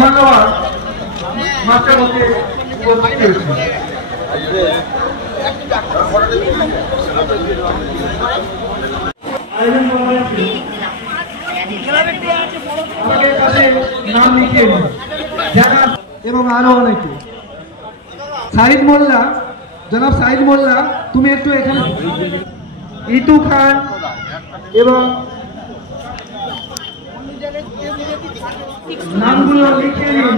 ধন্যবাদ মাস্টারকে আমাদের কাছে নাম লিখিয়ে যারা এবং আরো অনেকে সাইদ মোল্লা, জনাব সাইদ মোল্লা, তুমি একটু এখানে ইতু খান এবং নামগুলো লিখে নিন।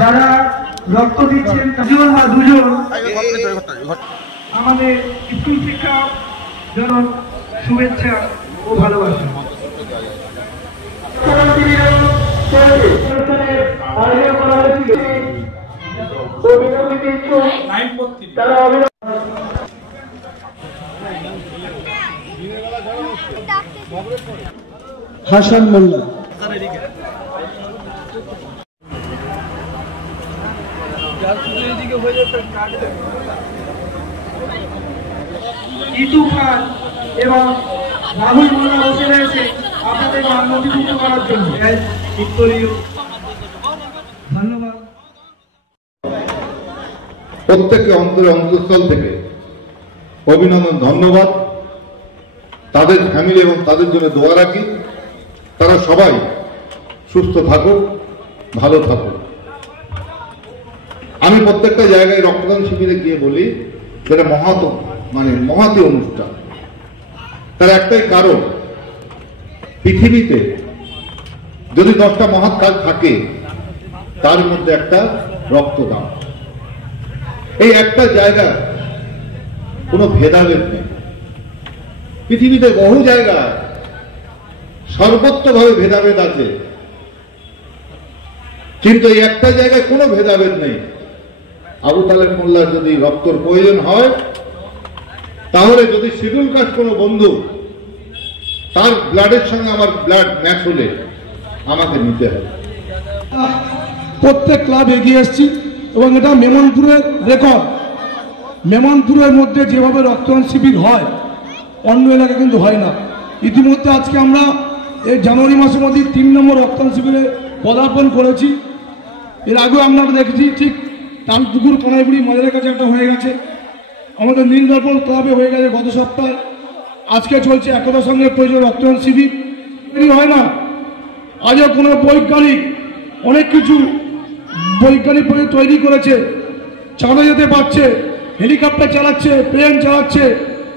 যারা রক্ত দিচ্ছেন দুজন বা দুজন আমাদের স্কুল শিক্ষা জন শুভেচ্ছা ও ভালোবাসা। হাসান মোল্লা, ইতু খান এবং রাহুল মোল্লা বসে রয়েছে আপনাদের নথিভুক্ত করার জন্য। ধন্যবাদ। প্রত্যেককে অন্তঃস্থল থেকে অভিনন্দন, ধন্যবাদ। তাদের ফ্যামিলি এবং তাদের জন্য দোয়া রাখি, তারা সবাই সুস্থ থাকুক, ভালো থাকুক। আমি প্রত্যেকটা জায়গায় রক্তদান শিবিরে গিয়ে বলি সেটা মহাতি অনুষ্ঠান। তার একটাই কারণ, পৃথিবীতে যদি 10টা মহৎ কাজ থাকে তার মধ্যে একটা রক্তদান। এই একটা জায়গা কোনো ভেদাভেদ নেই। পৃথিবীতে বহু জায়গা সর্বত্রভাবে ভেদাভেদ আছে, কিন্তু এই একটা জায়গায় কোনো ভেদাভেদ নেই। আবু তালেব মোল্লার যদি রক্তর প্রয়োজন হয়, তাহলে যদি শিডিউল কাস্ট কোনো বন্ধু তার ব্লাডের সঙ্গে আমার ব্লাড ম্যাচ হলে আমাকে নিতে হবে। প্রত্যেক ক্লাব এগিয়ে এসেছি এবং এটা মেমনপুরের রেকর্ড। মেমনপুরের মধ্যে যেভাবে রক্তদান শিবির হয় অন্য এলাকায় কিন্তু হয় না। ইতিমধ্যে আজকে আমরা এই জানুয়ারি মাসের মধ্যে 3 নম্বর রক্তদান শিবিরে পদার্পণ করেছি। এর আগেও আমরা দেখেছি ঠিক তালপুকুর কানাইপুরি মাজারের কাছে একটা হয়ে গেছে, আমাদের নীলদর্পণ ক্লাবে হয়ে গেছে গত সপ্তাহে। আজকে চলছে একতা সঙ্গে প্রয়োজন রক্তদান শিবির। হয় না, আজও কোনো বৈজ্ঞানিক অনেক কিছু বৈজ্ঞানিক তৈরি করেছে, চাঁদে যেতে পারছে, হেলিকপ্টার চালাচ্ছে, প্লেন চালাচ্ছে,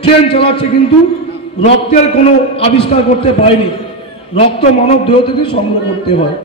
ট্রেন চালাচ্ছে, কিন্তু রক্তের কোনো আবিষ্কার করতে পারেনি। রক্ত মানব দেহ থেকে সংগ্রহ করতে হয়।